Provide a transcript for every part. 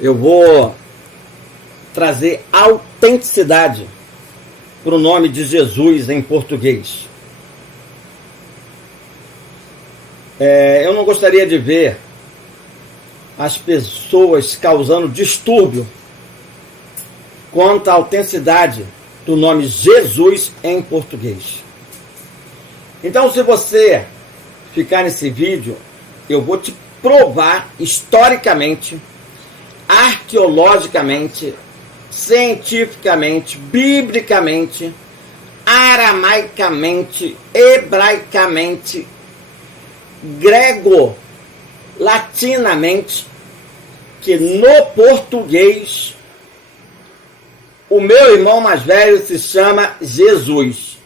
eu vou trazer autenticidade para o nome de Jesus em português. Eu não gostaria de ver as pessoas causando distúrbio quanto à autenticidade do nome Jesus em português. Então, se você ficar nesse vídeo, eu vou te provar historicamente, arqueologicamente, cientificamente, biblicamente, aramaicamente, hebraicamente, grego-latinamente, que no português o meu irmão mais velho se chama Jesus.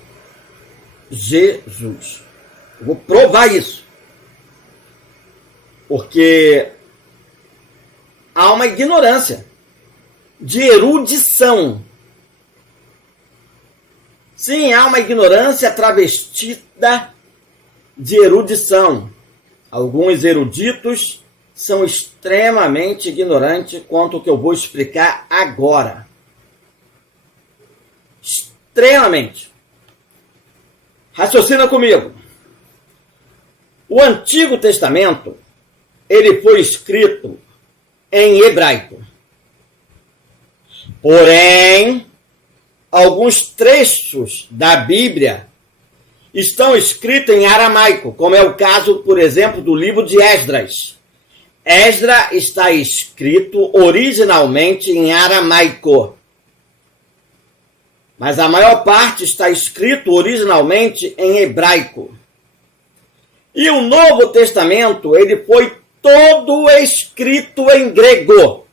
Jesus. Eu vou provar isso. Porque há uma ignorância de erudição. Sim, há uma ignorância travestida de erudição. Alguns eruditos são extremamente ignorantes quanto ao que eu vou explicar agora. Extremamente. Raciocina comigo. O Antigo Testamento, ele foi escrito em hebraico. Porém, alguns trechos da Bíblia estão escritos em aramaico, como é o caso, por exemplo, do livro de Esdras. Esdras está escrito originalmente em aramaico, mas a maior parte está escrito originalmente em hebraico. E o Novo Testamento, ele foi todo escrito em grego.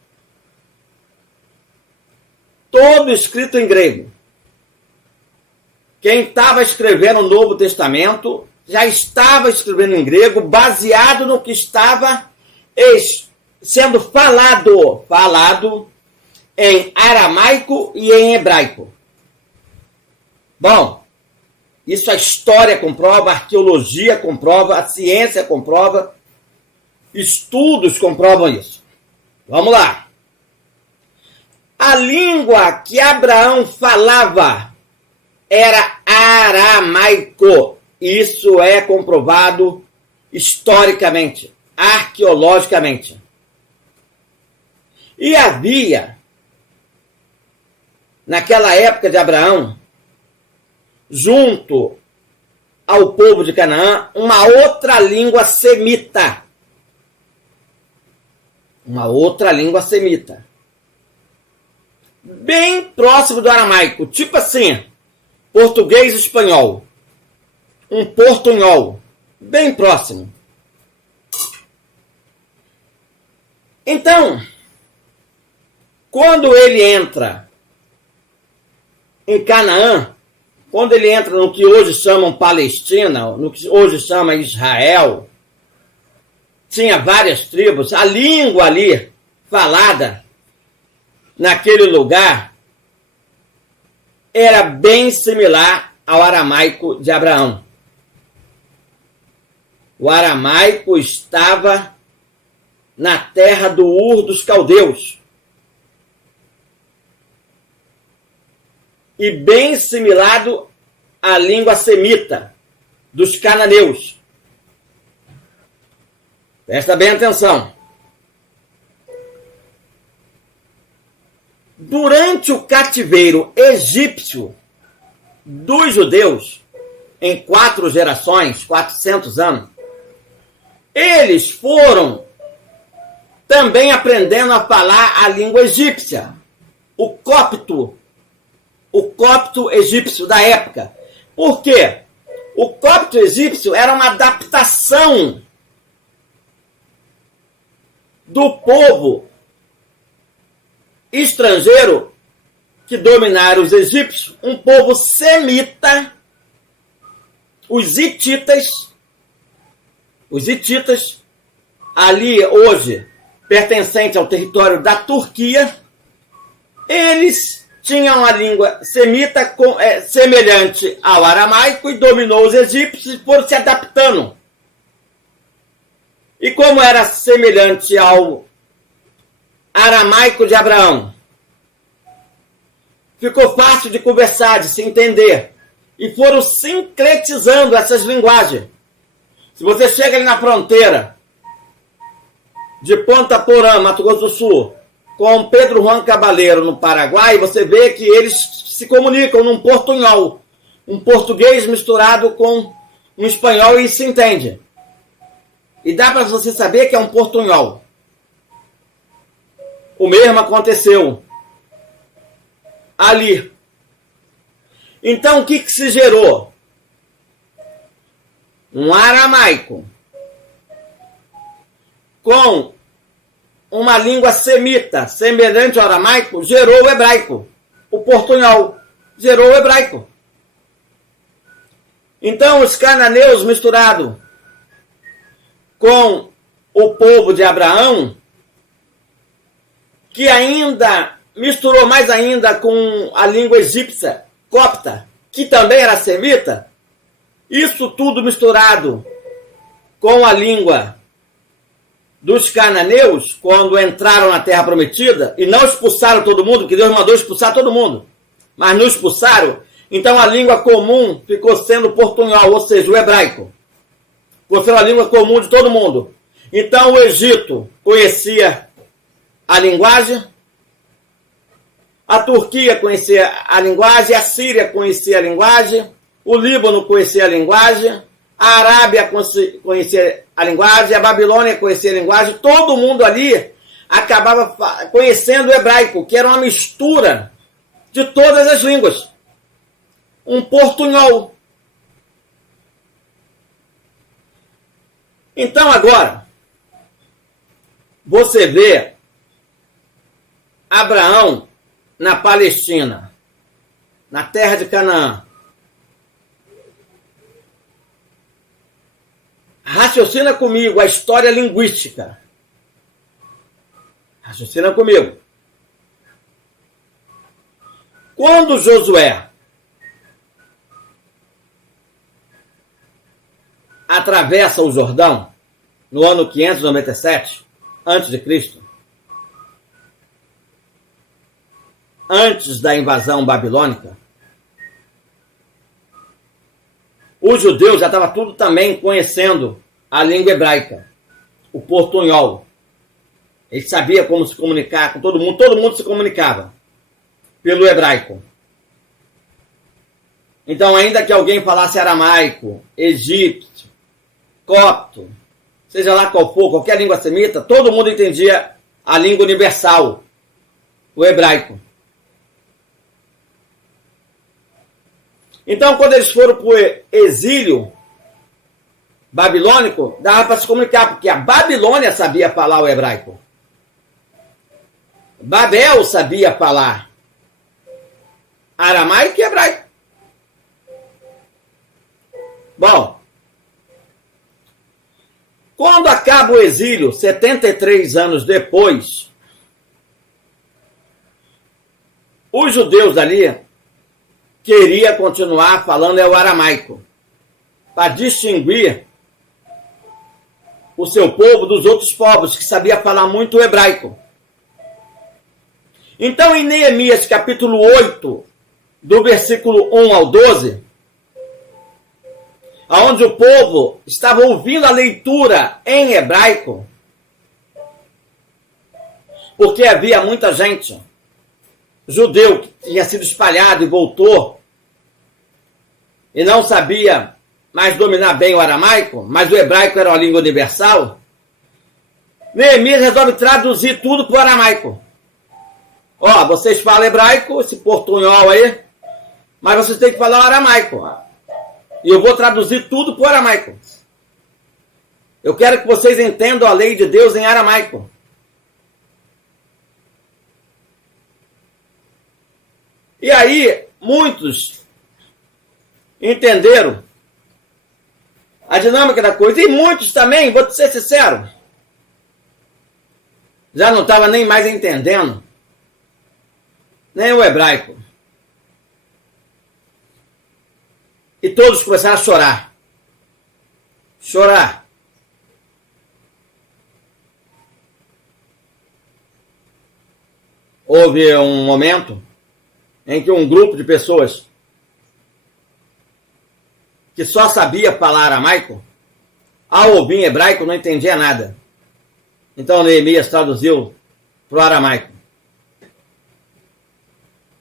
Todo escrito em grego. Quem estava escrevendo o Novo Testamento já estava escrevendo em grego, baseado no que estava sendo falado em aramaico e em hebraico. Bom, isso a história comprova, a arqueologia comprova, a ciência comprova, estudos comprovam isso. Vamos lá. A língua que Abraão falava era aramaico. Isso é comprovado historicamente, arqueologicamente. E havia, naquela época de Abraão, junto ao povo de Canaã, uma outra língua semita. Uma outra língua semita. Bem próximo do aramaico, tipo assim, português e espanhol. Um portunhol, bem próximo. Então, quando ele entra em Canaã, quando ele entra no que hoje chamam Palestina, no que hoje chama Israel, tinha várias tribos, a língua ali falada naquele lugar era bem similar ao aramaico de Abraão. O aramaico estava na terra do Ur dos Caldeus. E bem similar à língua semita dos cananeus. Presta bem atenção. Durante o cativeiro egípcio dos judeus, em 4 gerações, 400 anos, eles foram também aprendendo a falar a língua egípcia, o copto egípcio da época. Por quê? O copto egípcio era uma adaptação do povo estrangeiro que dominaram os egípcios, um povo semita, os hititas, ali hoje pertencente ao território da Turquia, eles tinham a língua semita semelhante ao aramaico e dominou os egípcios e foram se adaptando. E como era semelhante ao aramaico de Abraão. Ficou fácil de conversar, de se entender. E foram sincretizando essas linguagens. Se você chega ali na fronteira de Ponta Porã, Mato Grosso do Sul, com Pedro Juan Cabaleiro, no Paraguai, você vê que eles se comunicam num portunhol. Um português misturado com um espanhol e se entende. E dá para você saber que é um portunhol. O mesmo aconteceu ali. Então, o que se gerou? Um aramaico com uma língua semita, semelhante ao aramaico, gerou o hebraico. O portunhol gerou o hebraico. Então, os cananeus misturados com o povo de Abraão, que ainda misturou mais ainda com a língua egípcia, copta, que também era semita, isso tudo misturado com a língua dos cananeus, quando entraram na Terra Prometida, e não expulsaram todo mundo, porque Deus mandou expulsar todo mundo, mas não expulsaram, então a língua comum ficou sendo o portunhol, ou seja, o hebraico. Ficou sendo a língua comum de todo mundo. Então o Egito conhecia a linguagem, a Turquia conhecia a linguagem, a Síria conhecia a linguagem, o Líbano conhecia a linguagem, a Arábia conhecia a linguagem, a Babilônia conhecia a linguagem, todo mundo ali acabava conhecendo o hebraico, que era uma mistura de todas as línguas. Um portunhol. Então agora, você vê Abraão na Palestina, na terra de Canaã. Raciocina comigo a história linguística. Raciocina comigo. Quando Josué atravessa o Jordão, no ano 597, antes de Cristo, antes da invasão babilônica, os judeus já estavam tudo também conhecendo a língua hebraica, o portunhol. Eles sabiam como se comunicar com todo mundo se comunicava pelo hebraico. Então, ainda que alguém falasse aramaico, egípcio, copto, seja lá qual for, qualquer língua semita, todo mundo entendia a língua universal, o hebraico. Então, quando eles foram para o exílio babilônico, dava para se comunicar, porque a Babilônia sabia falar o hebraico. Babel sabia falar aramaico e hebraico. Bom, quando acaba o exílio, 73 anos depois, os judeus dali queria continuar falando o aramaico, para distinguir o seu povo dos outros povos, que sabia falar muito o hebraico. Então, em Neemias, capítulo 8, do versículo 1 ao 12, onde o povo estava ouvindo a leitura em hebraico, porque havia muita gente, judeu, que tinha sido espalhado e voltou, e não sabia mais dominar bem o aramaico, mas o hebraico era uma língua universal, Neemias resolve traduzir tudo para o aramaico. Ó, vocês falam hebraico, esse portunhol aí, mas vocês têm que falar o aramaico. E eu vou traduzir tudo para o aramaico. Eu quero que vocês entendam a lei de Deus em aramaico. E aí, muitos entenderam a dinâmica da coisa. E muitos também, vou te ser sincero, já não estava nem mais entendendo nem o hebraico. E todos começaram a chorar. Chorar. houve um momento em que um grupo de pessoas que só sabia falar aramaico, ao ouvir em hebraico não entendia nada. Então Neemias traduziu para o aramaico.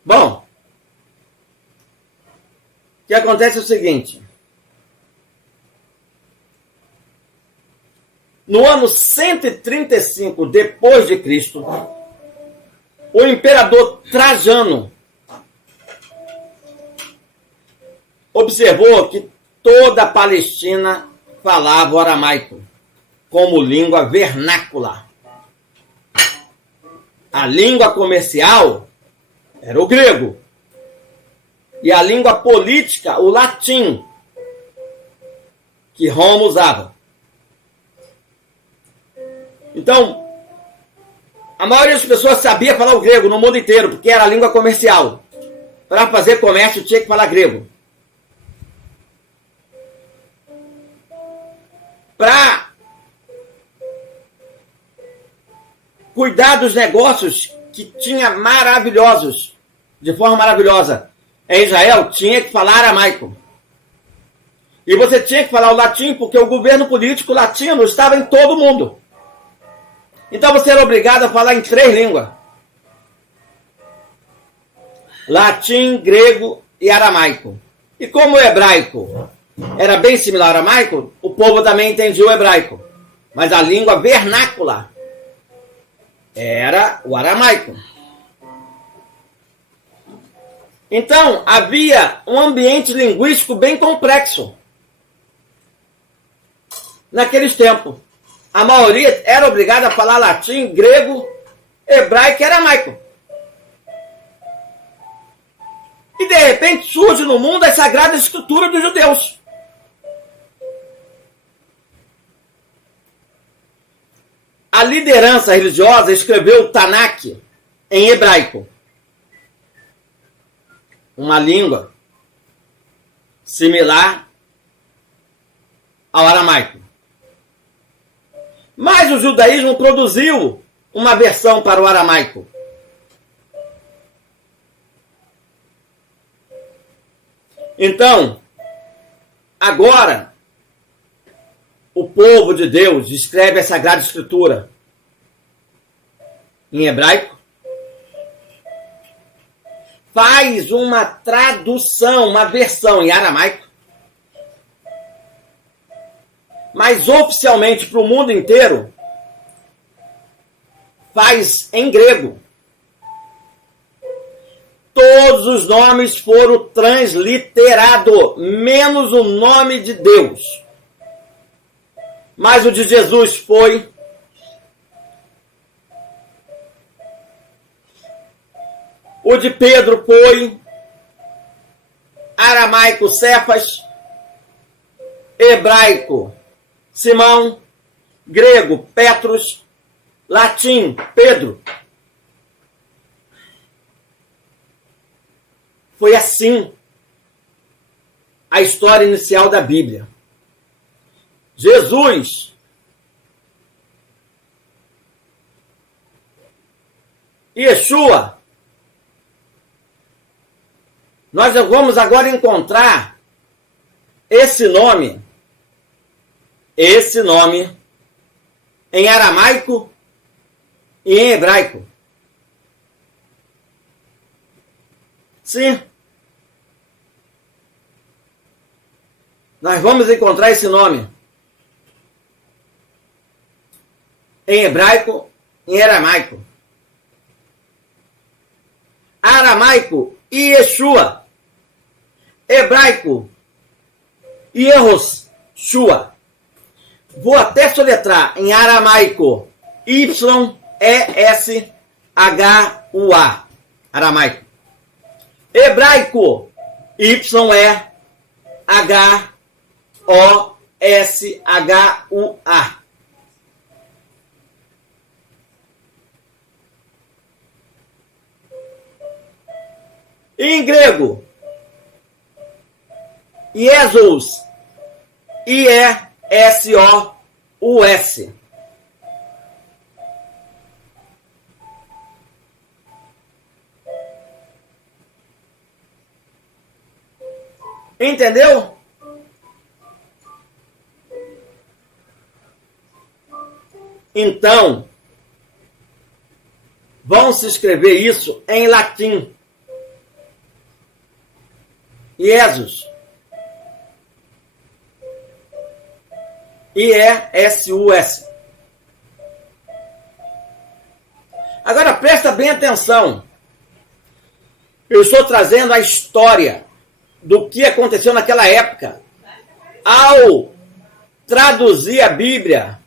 Bom, o que acontece é o seguinte. No ano 135 depois de Cristo, o imperador Trajano observou que toda a Palestina falava o aramaico como língua vernácula. A língua comercial era o grego. E a língua política, o latim, que Roma usava. Então, a maioria das pessoas sabia falar o grego no mundo inteiro, porque era a língua comercial. Para fazer comércio tinha que falar grego. Para cuidar dos negócios que tinha maravilhosos, de forma maravilhosa, em Israel, tinha que falar aramaico. E você tinha que falar o latim, porque o governo político latino estava em todo o mundo. Então você era obrigado a falar em 3 línguas. Latim, grego e aramaico. E como o hebraico era bem similar ao aramaico, o povo também entendia o hebraico. Mas a língua vernácula era o aramaico. Então, havia um ambiente linguístico bem complexo naqueles tempos. A maioria era obrigada a falar latim, grego, hebraico e aramaico. E de repente surge no mundo a Sagrada Escritura dos judeus. A liderança religiosa escreveu o Tanakh em hebraico. Uma língua similar ao aramaico. Mas o judaísmo produziu uma versão para o aramaico. Então, agora, o povo de Deus escreve a Sagrada Escritura em hebraico, faz uma tradução, uma versão em aramaico, mas oficialmente para o mundo inteiro, faz em grego. Todos os nomes foram transliterados, menos o nome de Deus. Mas o de Jesus foi. O de Pedro foi. Aramaico, Cefas. Hebraico, Simão. Grego, Petros. Latim, Pedro. Foi assim a história inicial da Bíblia. Jesus Yeshua, nós vamos agora encontrar esse nome em aramaico e em hebraico. Sim. Nós vamos encontrar esse nome em hebraico e em aramaico. Aramaico, Yeshua. Hebraico, Yehoshua. Vou até soletrar em aramaico. Y-E-S-H-U-A. Aramaico. Hebraico, Y-H-O-S-H-U-A. Em grego, Jesus, I-E-S-O-U-S. Entendeu? Então, vão se escrever isso em latim. Iesus. I-E-S-U-S. Agora presta bem atenção. Eu estou trazendo a história do que aconteceu naquela época. Ao traduzir a Bíblia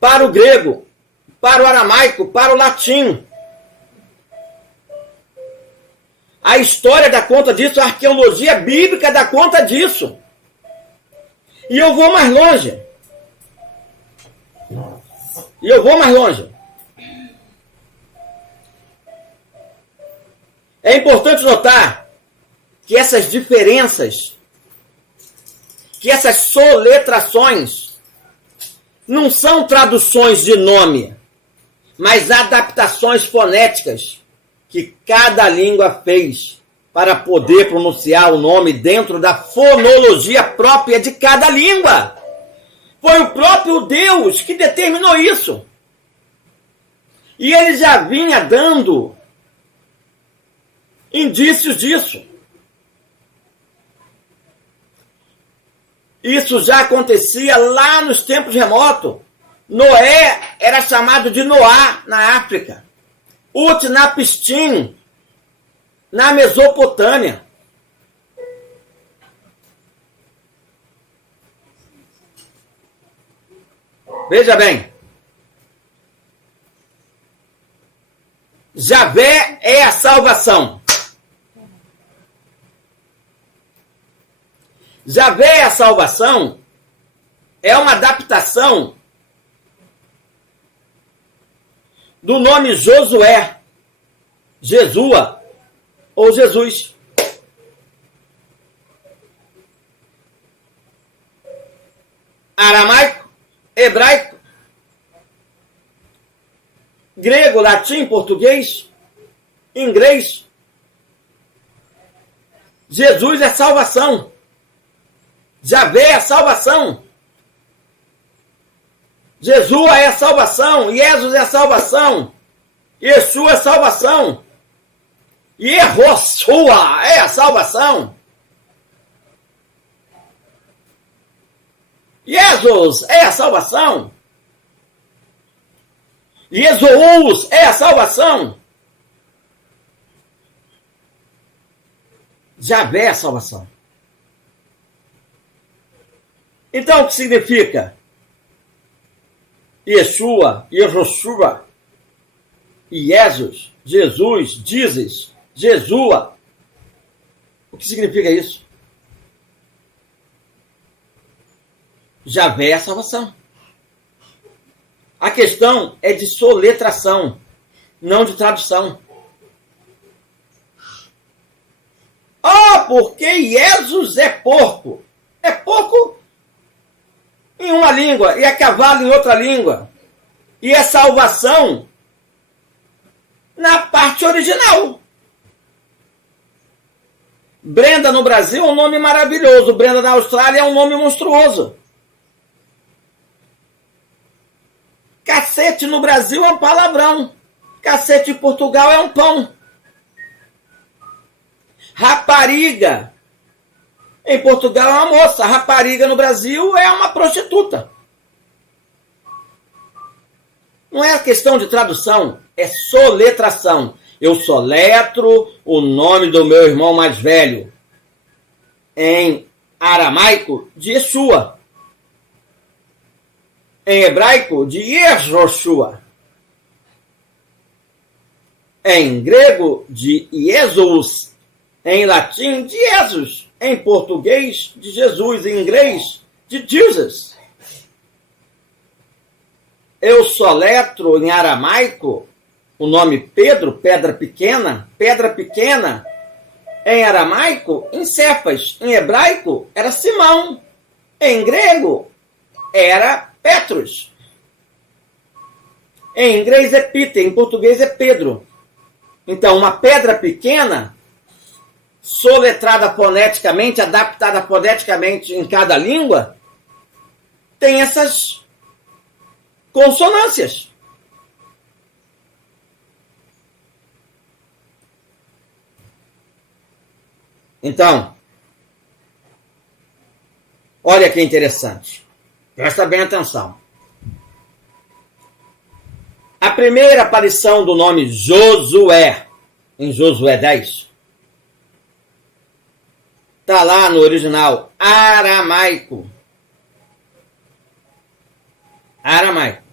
para o grego, para o aramaico, para o latim. A história dá conta disso, a arqueologia bíblica dá conta disso. E eu vou mais longe. É importante notar que essas diferenças, que essas soletrações, não são traduções de nome, mas adaptações fonéticas que cada língua fez para poder pronunciar o nome dentro da fonologia própria de cada língua. Foi o próprio Deus que determinou isso. E ele já vinha dando indícios disso. Isso já acontecia lá nos tempos remotos. Noé era chamado de Noá na África. Utnapishtim na Mesopotâmia. Veja bem. Javé é a salvação. Javé é a salvação é uma adaptação do nome Josué, Jesua ou Jesus. Aramaico, hebraico, grego, latim, português, inglês. Jesus é salvação. Javé é salvação. Jesua é salvação. Jesus é salvação. Yeshua é salvação. Yehoshua é a salvação. Jesus é a salvação. Jesus é a salvação. Javé é a salvação. Então, o que significa? Yeshua, Yehoshua, Jesus, Jesus, dizes, Jesua. O que significa isso? Javé é a salvação. A questão é de soletração, não de tradução. Porque Jesus é porco. É porco em uma língua e é cavalo em outra língua. E é salvação na parte original. Brenda no Brasil é um nome maravilhoso. Brenda na Austrália é um nome monstruoso. Cacete no Brasil é um palavrão. Cacete em Portugal é um pão. Rapariga em Portugal é uma moça. Rapariga no Brasil é uma prostituta. Não é questão de tradução, é soletração. Eu soletro o nome do meu irmão mais velho em aramaico de Yeshua. Em hebraico de Yehoshua. Em grego de Jesus. Em latim de Jesus. Em português de Jesus. Em inglês de Jesus. Eu soletro em aramaico o nome Pedro, pedra pequena. Pedra pequena em aramaico, em Cefas. Em hebraico era Simão. Em grego era Petros. Em inglês é Peter, em português é Pedro. Então, uma pedra pequena, soletrada foneticamente, adaptada foneticamente em cada língua, tem essas consonâncias. Então, olha que interessante. Presta bem atenção. A primeira aparição do nome Josué, em Josué 10, está lá no original aramaico. Aramaico.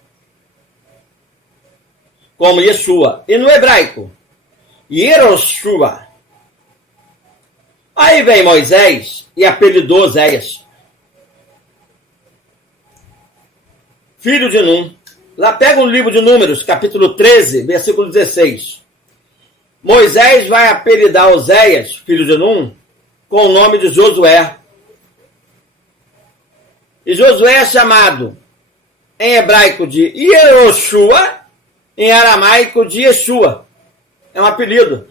Como Yeshua. E no hebraico, Yeroshua. Aí vem Moisés e apelidou Oséias, filho de Num. Lá pega o livro de Números, capítulo 13, versículo 16. Moisés vai apelidar Oséias, filho de Num, com o nome de Josué. E Josué é chamado em hebraico de Yeroshua, em aramaico de Yeshua. É um apelido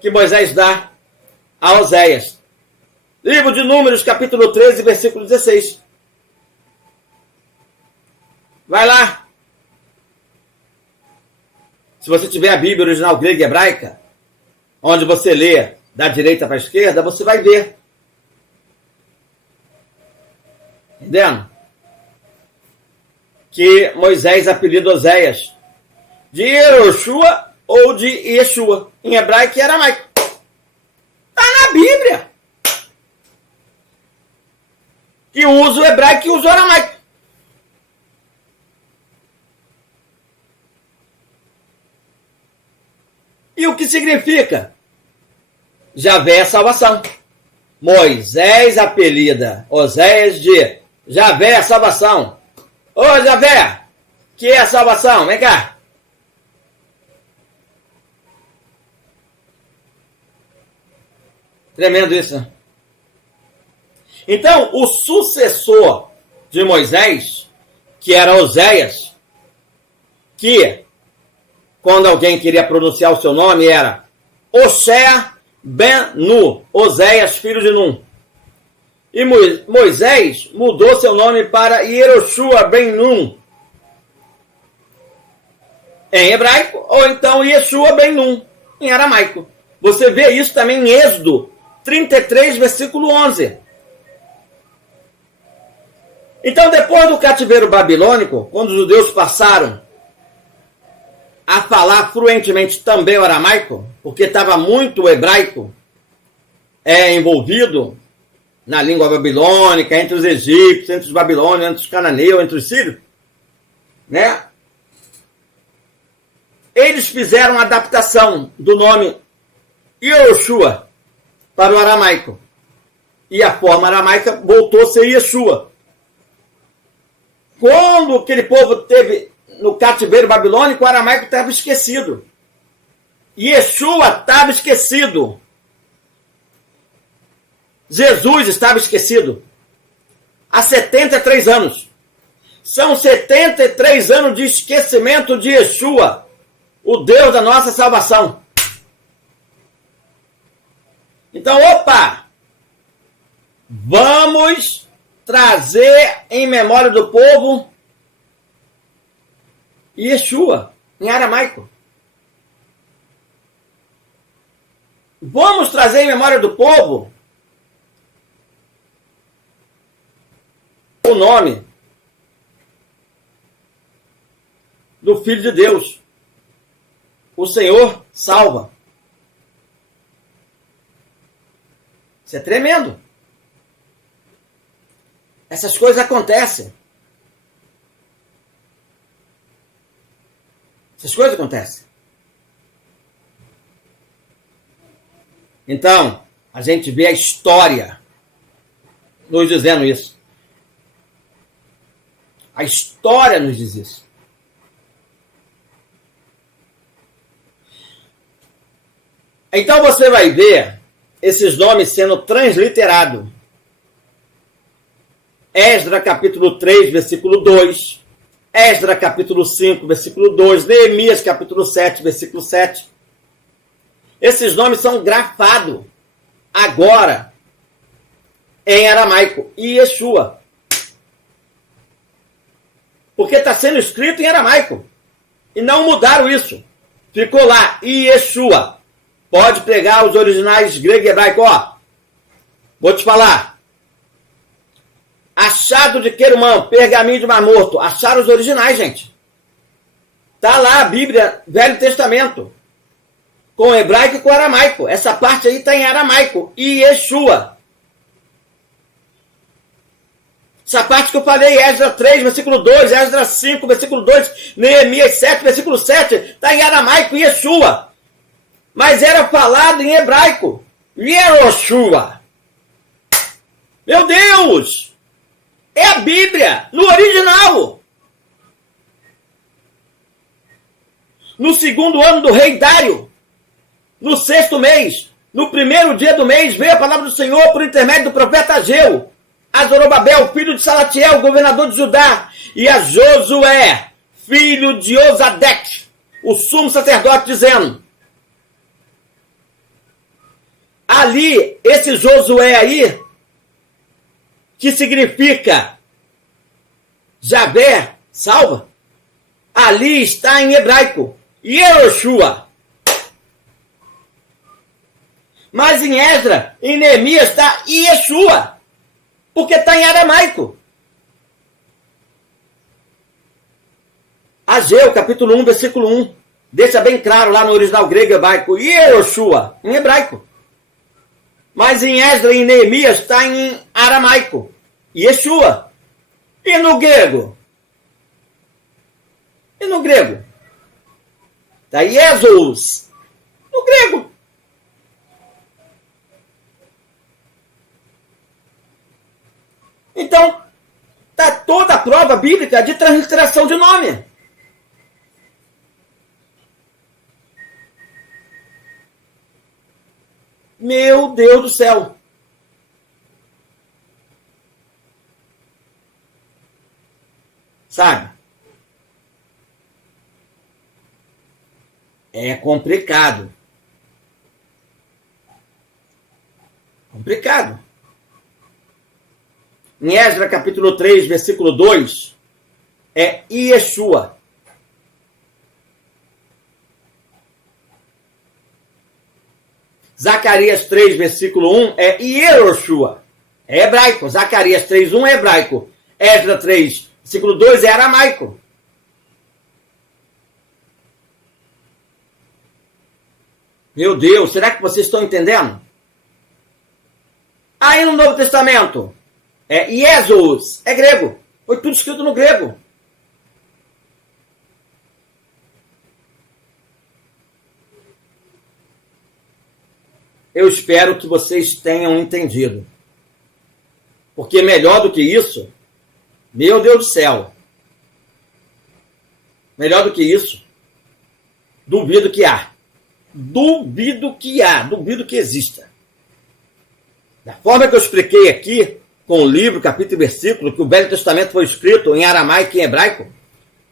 que Moisés dá a Oséias. Livro de Números, capítulo 13, versículo 16. Vai lá. Se você tiver a Bíblia original grega e hebraica, onde você lê da direita para a esquerda, você vai ver. Entendendo? Que Moisés apelida Oséias de Yeroshua ou de Yeshua, em hebraico e aramaico. Está na Bíblia. Que usa o hebraico e usa o aramaico. E o que significa? Javé é salvação. Moisés apelida Oséias de Javé é salvação. Ô Javé, que é a salvação? Vem cá. Tremendo isso, né? Então, o sucessor de Moisés, que era Oséias, que, quando alguém queria pronunciar o seu nome, era Osé ben Nu, Oséias, filho de Num. E Moisés mudou seu nome para Yeroshua ben Nun, em hebraico, ou então Yeshua ben Nun, em aramaico. Você vê isso também em Êxodo 33, versículo 11. Então, depois do cativeiro babilônico, quando os judeus passaram a falar fluentemente também o aramaico, porque estava muito o hebraico envolvido na língua babilônica, entre os egípcios, entre os babilônios, entre os cananeus, entre os sírios, né? Eles fizeram a adaptação do nome Yehoshua para o aramaico. E a forma aramaica voltou a ser Yeshua. Quando aquele povo teve no cativeiro babilônico, o aramaico estava esquecido. Yeshua estava esquecido. Jesus estava esquecido. Há 73 anos. São 73 anos de esquecimento de Yeshua, o Deus da nossa salvação. Então, opa! Vamos trazer em memória do povo Yeshua, em aramaico. Vamos trazer em memória do povo o nome do Filho de Deus. O Senhor salva. Isso é tremendo. Essas coisas acontecem. Essas coisas acontecem. Então, a gente vê a história nos dizendo isso. A história nos diz isso. Então você vai ver esses nomes sendo transliterados. Esdra capítulo 3, versículo 2. Esdra capítulo 5, versículo 2. Neemias capítulo 7, versículo 7. Esses nomes são grafados agora em aramaico. Yeshua. Porque está sendo escrito em aramaico. E não mudaram isso. Ficou lá, Yeshua. Pode pegar os originais grego e hebraico, ó. Vou te falar. Achado de Querumã, pergaminho de Mar Morto. Acharam os originais, gente. Tá lá a Bíblia, Velho Testamento. Com hebraico e com aramaico. Essa parte aí está em aramaico. Yeshua. Essa parte que eu falei, Esdras 3, versículo 2, Esdras 5, versículo 2, Neemias 7, versículo 7, está em aramaico, Yeshua. Mas era falado em hebraico. Yehoshua. Meu Deus! É a Bíblia, no original. No segundo ano do rei Dário, no 6º mês, no primeiro dia do mês, veio a palavra do Senhor por intermédio do profeta Ageu, a Zorobabel, filho de Salatiel, governador de Judá, e a Josué, filho de Osadeque, o sumo sacerdote, dizendo: ali, esse Josué aí, que significa Javé, salva, ali está em hebraico, Yehoshua. Mas em Esdras, em Neemias está Yeshua, porque está em aramaico. Ageu, capítulo 1, versículo 1. Deixa bem claro lá no original grego e hebraico, Yehoshua, em hebraico. Mas em Esdras e Neemias está em aramaico, Yeshua. E no grego? E no grego? Está Jesus. No grego. Então, está toda a prova bíblica de transliteração de nome. Meu Deus do céu. Sabe? É complicado. Complicado. Em Esdras capítulo 3, versículo 2, é Yeshua. Zacarias 3, versículo 1 é Yehoshua. É hebraico. Zacarias 3, 1 é hebraico. Esdras 3, versículo 2 é aramaico. Meu Deus, será que vocês estão entendendo? Aí no Novo Testamento, é Jesus, é grego. Foi tudo escrito no grego. Eu espero que vocês tenham entendido. Porque melhor do que isso, meu Deus do céu, melhor do que isso, duvido que há. Duvido que exista. Da forma que eu expliquei aqui, com o livro, capítulo e versículo, que o Velho Testamento foi escrito em aramaico e em hebraico,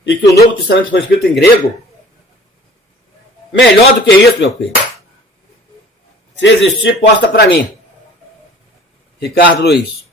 e que o Novo Testamento foi escrito em grego, melhor do que isso, meu filho. Se existir, posta para mim. Ricardo Luiz.